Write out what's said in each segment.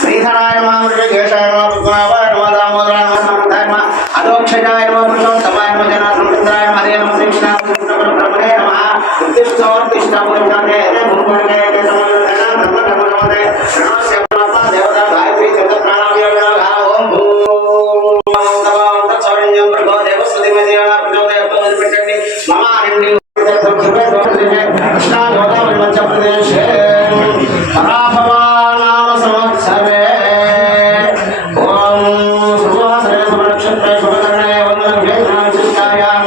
శ్రీధరాయ కేశాయ పద్మావాయ దామోదరాయ సమర్థాయ అదోక్షజాయ పురుషోత్తమాయ జన సంవృద్ధాయ హరే నమ శ్రీకృష్ణే నమ ఉత్తిష్టోత్తిష్ట పురుషాయ భూపర్గే దేవత గాయత్రి చంద్రప్రాణాయ ఓం భూ దేవస్వతి పెట్టండి మమానండి కృష్ణా గోదావరి మధ్యప్రదేశే పరాభవానామ సంవత్సరే ఓం సువాసరే సంరక్షత్రే శుభకర్ణే వందనం వేదనాశిష్టాయాం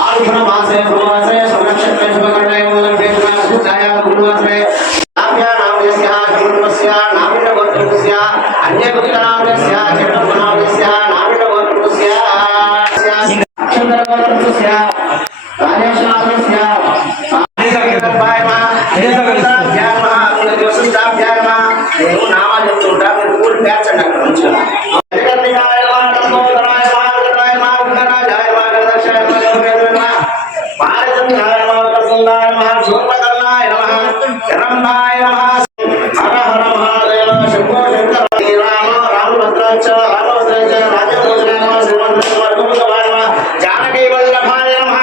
ఆరుషణ మాసే సువాసరే సంరక్షత్రే శుభకర్ణే వందనం వేదనాశిష్టాయాం గురువాసరే నాభ్యానాం యస్య హిమస్య నామిన గోత్రస్య అన్యగుప్తనామస్య చంద్రనామస్య నామిన గోత్రస్య అక్షంతరగోత్రస్య రాజేశనామస్య నామాలు చెప్తుంటా మీరు పూర్తి పేర్చండి అక్కడ మంచిగా హర హర మహాదేవ శంభో శంకర రామ రామభద్రాక్ష రామభద్రాక్ష రాజభద్రాయ నమ శ్రీమంతాయ నమ జానకీ వల్లభాయ నమ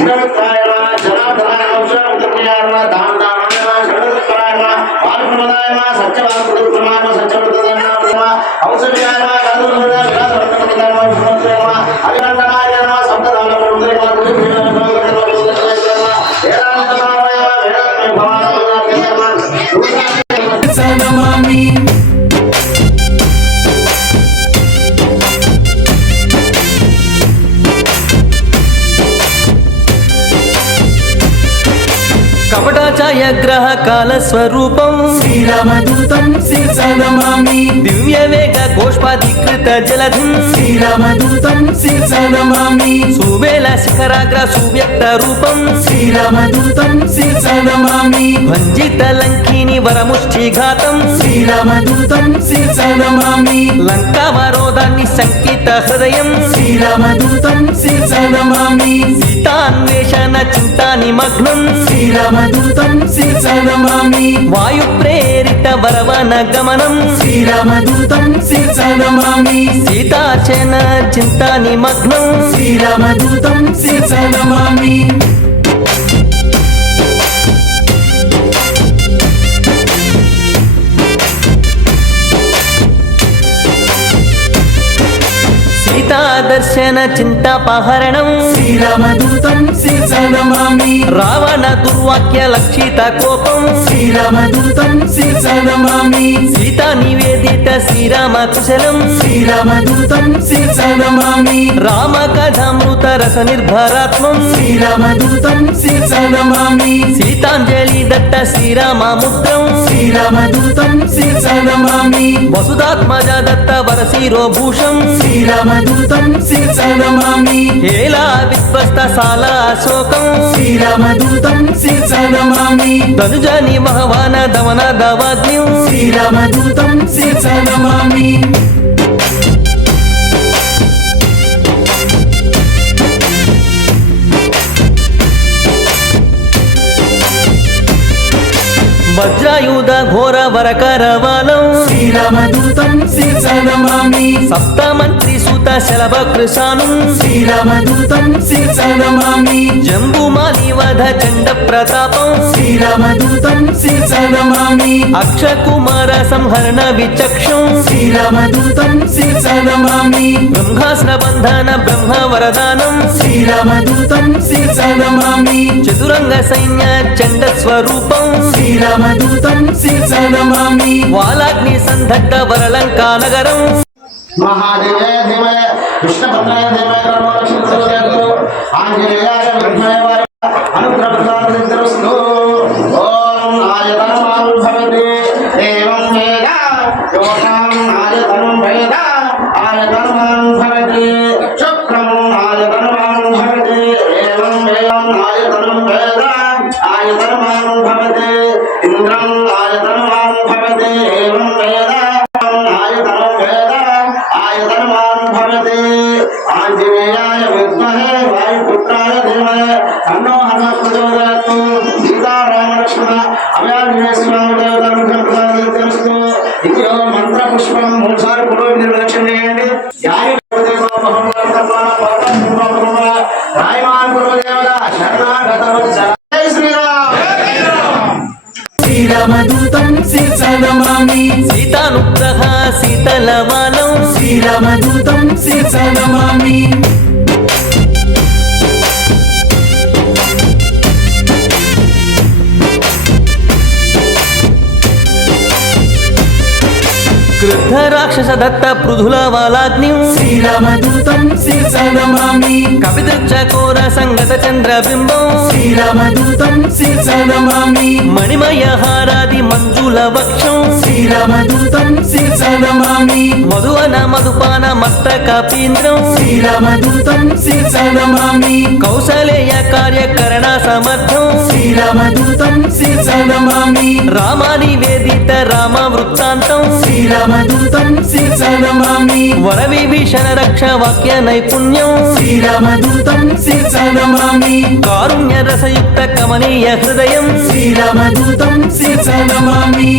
జగత్తాయ నమ జనార్దనాయ నమ ఉషాముద్రయాయ నమ దాంతాయ నమ షడరుద్రాయ నమ పాల్పురదాయ నమ సత్యవాసుదేవాయ నమ సత్యవృతదాయ నమ ఔషధ్యాయ నమ గాంధర్వాయ విరాజవర్తకదాయ నమ విష్ణువత్రాయ నమ హరికంఠనాయ నమ సప్తదాన ప్రముఖాయ నమ గురుభ్యో నమ వేదాంతనాయ నమ వేదాంత భవాయ నమ నమామి కపటాచాయగ్రహ కాల స్వరూపం శ్రీరామదూతం శిరస నమామి దివ్య వేగ గోష్పాధికృత జలధిం శ్రీరామదూతం శిరస నమామి సువేల శిఖరాగ్ర సువ్యక్త రూపం శ్రీరామదూతం శిరస నమామి భంజిత లంకిని వరముష్టిఘాతం శ్రీరామదూతం శిరస నమామి లంకావరోధాన్ని సంకిత హృదయం శ్రీరామదూతం శిరస నమామి సీతాన్వేషణ చింతా నిమగ్నం శ్రీరామదూతం శిరస నమామి వాయు ప్రేరిత వరవన గమనం శ్రీరామదూతం శిరస నమామి సీతాచన చింతా నిమగ్నం శ్రీరామదూతం శిరస నమామి సీతాదర్శన చింతాపహరణం శ్రీరామదూతం శిరస నమామి రావణ దుర్వాక్య లక్షిత కోపం శ్రీరామదూతం శిరస నమామి సీతా నివేదిత శ్రీరామ కుశలం శ్రీరామదూతం శిరస నమామి రామ కథామృత రస నిర్భరాత్మం శ్రీరామదూతం శిరస నమామి సీతాంజలి దత్త శ్రీరామ ముద్రం శ్రీరామదూతం శిరస నమామి వసుదాత్మజ దత్త వరశిరోభూషం శ్రీరామదూతం శిరస నమామి హేలా విశ్వస్త సాల అశోకం శ్రీరామదూతం శిరస నమామి ధనుజని మహవాన దమన దవాగ్నిం శ్రీరామదూతం శిరస నమామి వజ్రాయుధ ఘోర వరకరవాలం శ్రీరామదూతం శిరస నమామి సప్త మంత్రి సుత శలభ కృషాను శ్రీరామదూతం శిరస నమామి జంబుమాలి వధ చండ ప్రతాపం శ్రీరామదూతం శిరస నమామి అక్షకుమార సంహరణ విచక్షం శ్రీరామదూతం శిరస నమామి బ్రహ్మాస్త్ర బంధన బ్రహ్మ వరదానం శ్రీరామదూతం శిరస నమామి చతురంగ సైన్య చండ స్వరూపం శ్రీరామదూతం శిరస నమామి వాలాగ్ని సందగ్ధ వరలంకా నగరం महादेवाय धीमहि कृष्णभद्राय धीमहि तन्नो लक्ष्मी प्रचोदयात् आञ्जनेयाय विद्महे अनुग्रहप्रसादसिद्धिरस्तु ॐ आयतनमान् भवति एवं वेद योगाम् आयतनं वेद आयतनमान् भवति शुक्रम् आयतनमान् भवति एवं वेदम् आयतनं वेद आयतनमान् भवति इन्द्रम् आयतनमान् भवति एवं वेद आयतनं वेद తన్నో హనుమ ప్రచోదయాత్తు సీతారామలక్ష్మణ అభయాన్వేషిస్తూ ఇంకో మంత్ర పుష్పం 3 సార్లు పురోగ నిర్లక్ష్యం చేయండి శ్రీరామదూతం శిరసా నమామి సీతానుగ్రహ శీతలవాలం శ్రీరామదూతం శిరసా నమామి క్రుద్ధ రాక్షస దత్త పృథుల వాలాగ్నిం శ్రీరామదూతం శిరసా నమామి కపిదృక్షకోర సంగత చంద్రబింబం శ్రీరామదూతం శిరసా నమామి మణిమయ హారాది మంజుల వక్షం శ్రీరామదూతం శిరసా నమామి మధువన మధుపాన మస్తకపీంద్రం శ్రీరామదూతం శిరసా నమామి కౌసలేయ కార్యకరణ సమర్థం శ్రీరామదూతం శిరసా నమామి రామాని వేదిత రామ వృత్తాంతం శ్రీరామదూతం శిరసా నమామి వర విభీషణ రక్ష వాక్య నైపుణ్యం శ్రీరామదూతం శిరసా నమామి కారుణ్య రసయుక్త కమనీయ హృదయం శ్రీరామదూతం శిరసా నమామి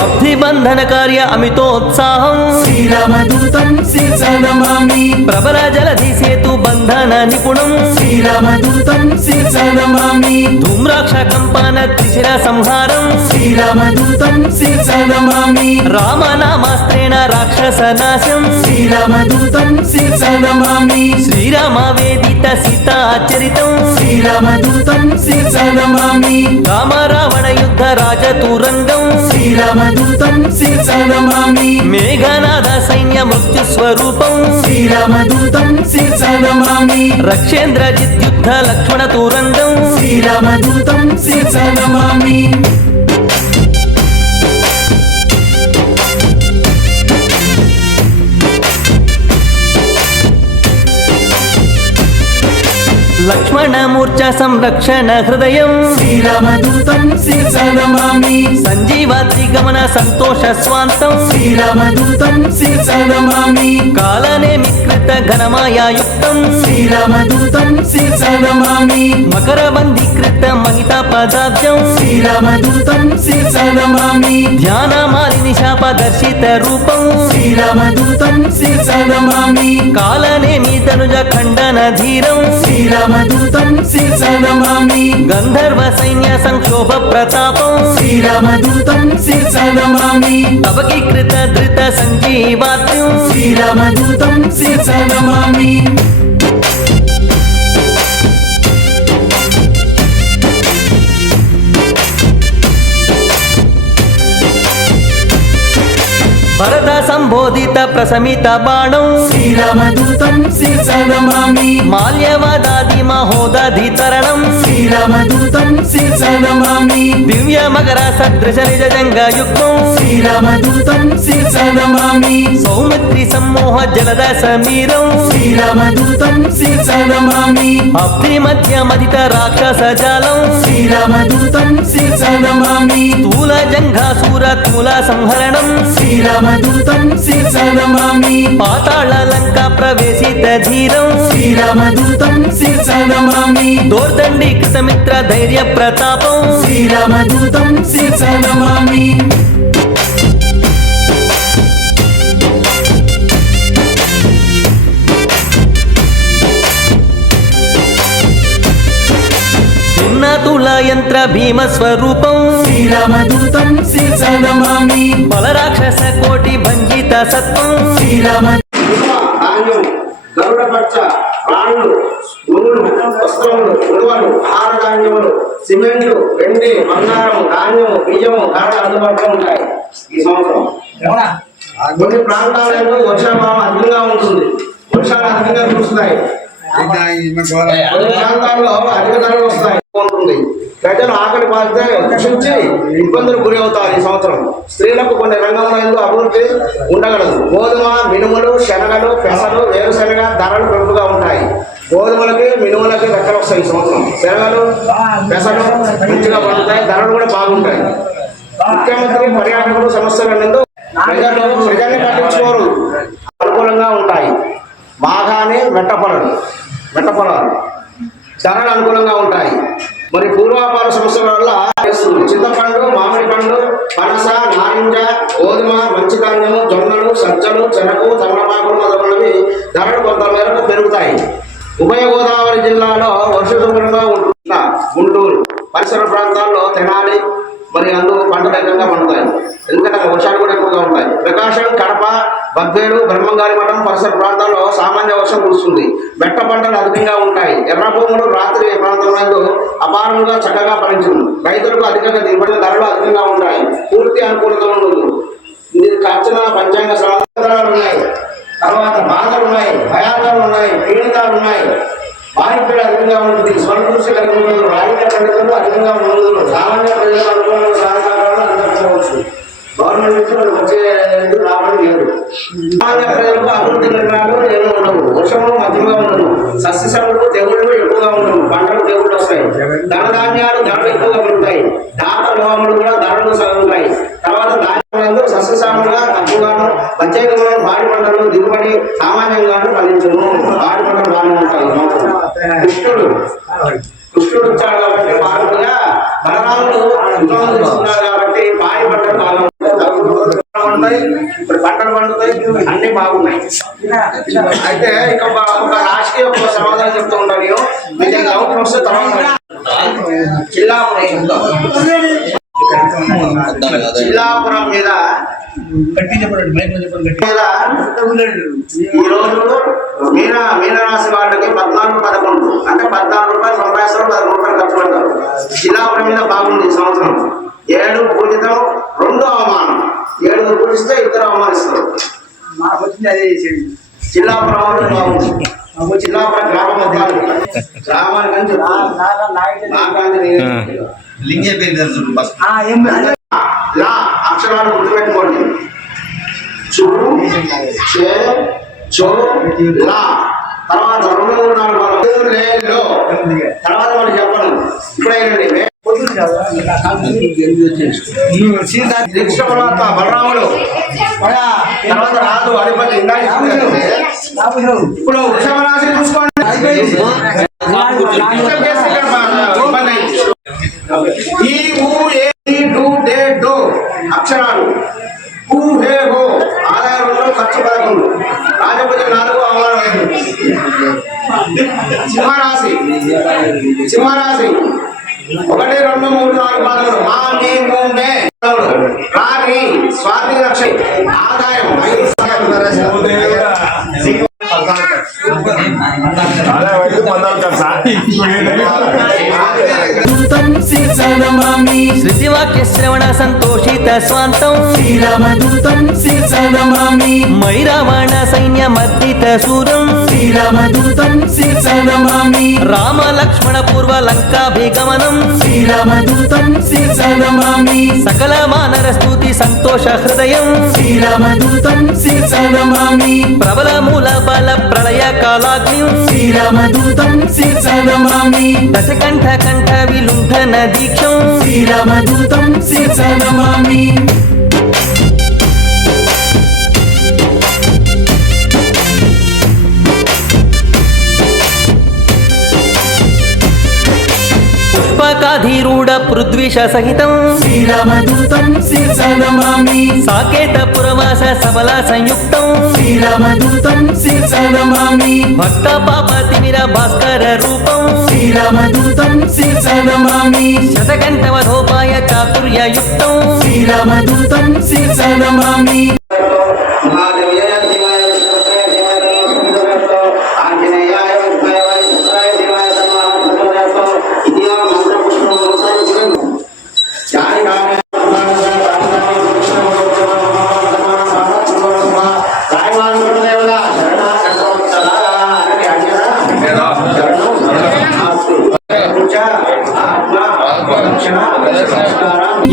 అబ్ధిబంధన కార్య అమితోత్సాహం శ్రీరామదూతం శిరసా నమామి ప్రబల జలధి సేతు బంధన నిపుణం శ్రీరామదూతం శిరసా నమామి ధూమ్రాక్ష కంపన త్రిశిర సంహారం శ్రీరామదూతం శిరసా నమామి రామనామాస్త్రేణ రాక్షస నాశం శ్రీరామదూతం శిరసా నమామి శ్రీరామ వేదిత సీతాచరితం శ్రీరామదూతం శిరసా నమామి రామ రావణ యుద్ధ రాజతురంగం శ్రీరామదూతం శిరసా నమామి మేఘనాథ సైన్య మృత్యు స్వరూపం శ్రీరామదూతం శిరసా నమామి రక్షేంద్రజిత్ యుద్ధ లక్ష్మణ తురంగం శ్రీరామదూతం శిరసా నమామి లక్ష్మణ మూర్ఛ సంరక్షణ హృదయం శ్రీరామదూతం శిరసా నమామి సంజీవాద్రి గమన సంతోష స్వాంతం శ్రీరామదూతం శిరసా నమామి కాలనేమికృత ఘనమాయాయుక్తం శ్రీరామదూతం శిరసా నమామి మకర బంధీకృత మహిత పదాబ్జం శ్రీరామదూతం శిరసా నమామి ధ్యాన మాలిని శాప దర్శిత రూపం శ్రీరామదూతం శిరసా నమామి కాలనేమి తనుజ ఖండన ధీరం శ్రీరామదూతం శిరసా నమామి గంధర్వ సైన్య సంక్షోభ ప్రతాపం శ్రీరామదూతం శిరసా నమామి తపకీకృత ధృత సంజీవాద్యం శ్రీరామదూతం శిరసా నమామి భరత సంబోధిత ప్రసమిత బాణం శ్రీరామదూతం శిరసా నమామి మాల్యవదాది మహోదధి తరణం శ్రీరామదూతం శిరసా నమామి దివ్య మకర సదృశ నిజ జంగయుక్తం శ్రీరామదూతం శిరసా నమామి సౌమిత్రి సమ్మోహ జలద సమీరం శ్రీరామదూతం శిరసా నమామి అబ్ధి మధ్య మదిత రాక్షస జాలం శ్రీరామదూతం శిరసా నమామి స్థూల జంఘాసూర స్థూల సంహరణం శ్రీరామదూతం శిరసా నమామి పాతాళ లంక ప్రవేశిత ధీరం శ్రీరామదూతం శిరసా నమామి దోర్దండీకృత మిత్ర ధైర్య ప్రతాపం శ్రీరామదూతం శిరసా నమామి తుల యంత్ర భీమ స్వరూపం శ్రీరామదూతం శిరసా నమామి బలరాక్షస కోటి భంజిత సత్వం శ్రీరామ ధాన్యం గరుడ పచ్చ రాళ్ళు నూలు వస్త్రములు ఉలువలు ఆహార ధాన్యములు సిమెంట్ వెండి బంగారం ధాన్యం బియ్యము ధరలు అందుబాటులో ఉంటాయి ఈ సంవత్సరం. కొన్ని ప్రాంతాలలో వర్షాభావం అధికంగా ఉంటుంది, వర్షాలు అధికంగా కురుస్తాయి, కొన్ని ప్రాంతాల్లో అధిక ధరలు వస్తాయి ఉంటుంది. ప్రజలు ఆకలి బాధితే కృషించి ఇబ్బందులు గురి అవుతారు. ఈ సంవత్సరం స్త్రీలకు కొన్ని రంగంలో అభివృద్ధి ఉండగలదు. గోధుమ, మినుములు, శనగలు, పెసలు, వేరుశనగ ధరలు పెరుగుగా ఉంటాయి. గోధుమలకి మినుములకి రెక్కలు వస్తాయి ఈ సంవత్సరం. శనగలు, పెసలు మంచిగా పండుతాయి, ధరలు కూడా బాగుంటాయి. ముఖ్యమంత్రి పర్యాటకులు సమస్యలందు ప్రజల్ని పట్టించుకోరు అనుకూలంగా ఉంటాయి. బాగానే మెట్ట పొలాలు ధరలు అనుకూలంగా ఉంటాయి. మరి పూర్వాపార సమస్యల వల్ల చింతపండు, మామిడి పండు, పనస, నారింజ, గోధుమ, మంచిధాన్యము, జొన్నలు, సజ్జలు, చెరకు, తమలపాకులు మొదలైనవి ధరలు కొంత మేరకు పెరుగుతాయి. ఉభయ గోదావరి జిల్లాలో వర్షసంపన్నంగా ఉంటున్న గుంటూరు పరిసర ప్రాంతాల్లో తెనాలి మరి అందుకు పంటలు అధికంగా పండుతాయి. ఎందుకంటే అక్కడ వర్షాలు కూడా ఎక్కువగా ఉంటాయి. ప్రకాశం, కడప, బద్వేలు, బ్రహ్మంగారి మఠం పరిసర ప్రాంతాల్లో సామాన్య వర్షం కురుస్తుంది. మెట్ట పంటలు అధికంగా ఉంటాయి. ఎర్ర భూములు రాత్రి ప్రాంతంలో అపారంగా చక్కగా ఫలించును. రైతులకు అధికంగా దిగుబడి, ధరలు అధికంగా ఉంటాయి. పూర్తి అనుకూలత ఉండదు. ఇది ఖర్చున పంచాంగ సమాధానాలు ఉన్నాయి, తర్వాత బాధలు ఉన్నాయి, భయాలు ఉన్నాయి, పీడితాలు ఉన్నాయి. వారిపేట అధికంగా ఉంటుంది. స్వర్గదృష్టి కలిగి ఉండదు. రాజకీయ పండితులు అధికంగా ఉండదు. సామాన్య ప్రజలు అనుకూలంగా సహకారాలు అందకపోవచ్చు. గవర్నమెంట్ నుంచి మనకు వచ్చేది రావడం లేదు. సామాన్య ప్రజలకు అభివృద్ధి నిర్ణయాలు ఏమీ ఉండవు. వర్షము మధ్యగా ఉండదు. సస్యశాలకు తెగుళ్ళు ఎక్కువగా ఉండవు. పంటలు తెగుళ్ళు వస్తాయి. ధనధాన్యాలు ధరలు ఎక్కువగా ఉంటాయి. దాత లోహములు కూడా ధరలు ఉంటాయి. తర్వాత ధాన్యాలు సస్యశాలుగా తక్కువగాను, ప్రత్యేకమైన పాడి పంటలు దిగుబడి సామాన్యంగాను ఫలించును. పాడి పంటలు బాగానే ఉంటాయి. కృష్ణుడు వచ్చాడు కాబట్టి బాగుంటుందిగా, బలరాముడు ఉన్నారు కాబట్టి పాడి పంటలు బాగా ఉంటాయి. ఇప్పుడు పంటలు పండుతాయి, అన్ని బాగున్నాయి. అయితే ఇక ఒక రాజకీయ సమాధానం చెప్తూ ఉంటాను నేను. అయితే గౌరవం వస్తే తర్వాత చిల్లాపురం మీద ఈ రోజు మీనరాశి వాళ్ళకి 14-11 అంటే 14 రూపాయలు సంపాదిస్తారు, 10 రూపాయలు ఖర్చు పెడతారు. చిల్లాపురం మీద బాగుంది ఈ సంవత్సరం. 7 పూజితం, 2 అవమానం. 7 పూజిస్తే 2 అవమానిస్తారు. చిల్లాపురం బాగుంది. చిల్లాపురం గ్రామ మధ్యాహ్నం గ్రామానికి అని చెప్తాను. అక్షరాలు గుర్తుపెట్టుకోండి. చూ, చే, చో, లా. తర్వాత 2, 3, 4 లేలో. తర్వాత మనం చెప్పను. ఇప్పుడే బలరాముడు తర్వాత రాదు అధిపతి. ఇప్పుడు వృషభ రాశి చూసుకోండి. ఈ ఊ ఏ డు డే డో అక్షరాలు. ఊ హే హో ఆదాయం 2, ఖర్చు 11. రాజపతి 4, అవమానం 5. సింహరాశి 1, 2, 3, 4 పాదములు. మా మీ మూ మే రాగి స్వాతి రక్ష ఆదాయం 5. శృతివాక్య శ్రవణ సంతోషిత స్వాంతం శ్రీరామదూతం శిర్సనమామి. మై రావణ సైన్య మర్దిత శూరం శ్రీరామదూతం శిర్సనమామి. రామ లక్ష్మణ పూర్వ లంకాభిగమనం శ్రీరామదూతం శిర్సనమామి. సకల వానర స్తుతి సంతోష హృదయం శ్రీరామదూతం శిర్సనమామి. ప్రబల మూల బల ప్రళయ కాలాగ్నిం శ్రీరామదూతం శిర్సనమామి. దశకంఠ కంఠ విలుంఠన దీక్షం శ్రీరామదూతం శిర్సనమామి. పుష్పకాధీరూఢ పృథ్వీష సహితం శ్రీరామదూతం శిర్సనమామి. సాకేత పురవాస సబల సంయుక్తం శ్రీరామదూతం శిర్సనమామి. భక్త పాప తిమిర భాస్కర రూపం శ్రీరామదూతం శిర్సనమామి. శతకంఠవధోపాయ చాతుర్య యుక్తం శ్రీరామదూతం శిర్సనమామి.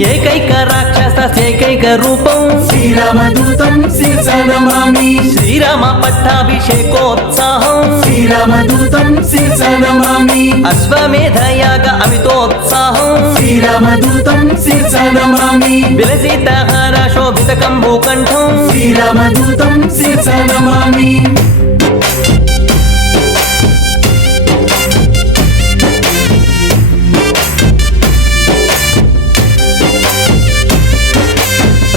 ఏకైక రాక్షస ఏకైక రూపం శ్రీరామదూతం శిరస నమామి శ్రీరామ పట్టాభిషేకోత్సాహం శ్రీరామదూతం శిరస నమామి అశ్వమేధ యాగ అమితోత్సాహం శ్రీరామదూతం శిరస నమామి విలసితహార శోభిత కంబుకంఠం శ్రీరామదూతం శిరస నమామి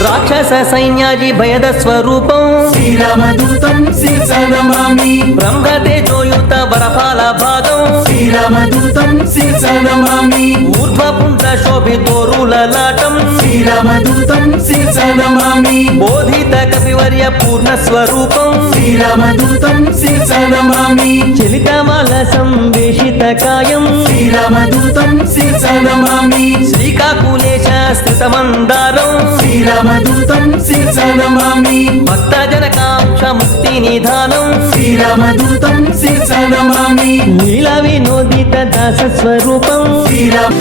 రాక్షస సైన్యాజి భయద స్వరూపం శ్రీరామదూతం శిరస నమామి బ్రహ్మతేజోయుత వరఫాల భాగం శ్రీరామదూతం శిరస నమామి ఊర్ధ్వపుండ్ర శోభితోరులలాటం శ్రీరామదూతం శిరస నమామి బోధిత కపివర్య పూర్ణ స్వరూపం శ్రీరామదూతం శిరస నమామి చలితమాల సంవేషిత కాయం శ్రీరామదూతం శిరస నమామి శ్రీకాకులేశ స్థిత మందారం శ్రీరామదూతం శిరస నమామి భక్త జనకాంక్ష ముక్తి నిధానం శ్రీరామదూతం శిరస నమామి లీలా వినోదిత దాస స్వరూపం శ్రీరామ